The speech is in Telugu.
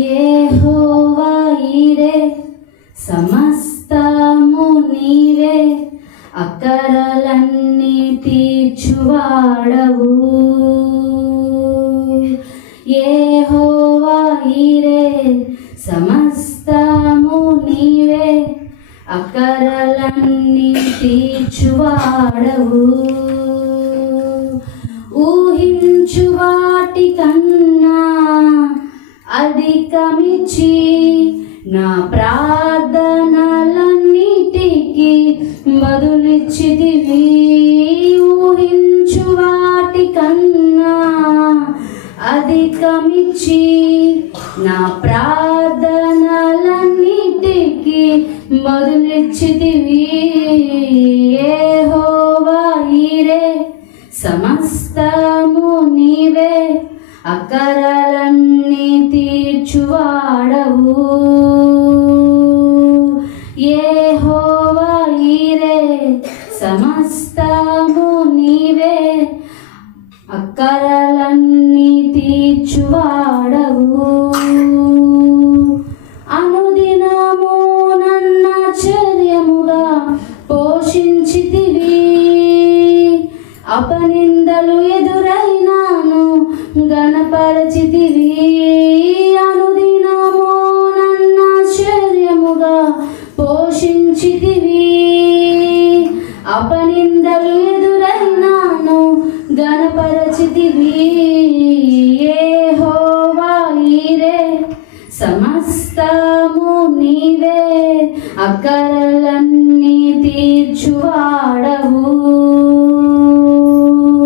యెహోవా ఈరే సమస్తము నీవే, అక్కరలన్నీ తీర్చువాడవు. యెహోవా ఈరే సమస్తము నీవే, అక్కరలన్నీ తీర్చువాడవు. ఊహించు వాటి కన్నా అధికమిచ్చి నా ప్రార్థనలన్నిటికీ బదులిచ్చితివి. ఊహించు వాటి కన్నా అధికమిచ్చి నా ప్రార్థనలన్నిటికీ బదులిచ్చితివి. యెహోవా ఈరే సమస్తము నీవే, అక్కరలన్నీ తీర్చువాడవు. యెహోవా ఈరే సమస్తము నీవే, అక్కరలన్నీ తీర్చువాడవు. అనుదినము నన్నాశ్చర్యముగా పోషించితివి. అపనిందలు ఎదురైనాను గణపరచితివి. అనుదినము నన్నాశ్చర్యముగా పోషించితివి. అపనిందలు ఎదురైనాను గణపరచితివి.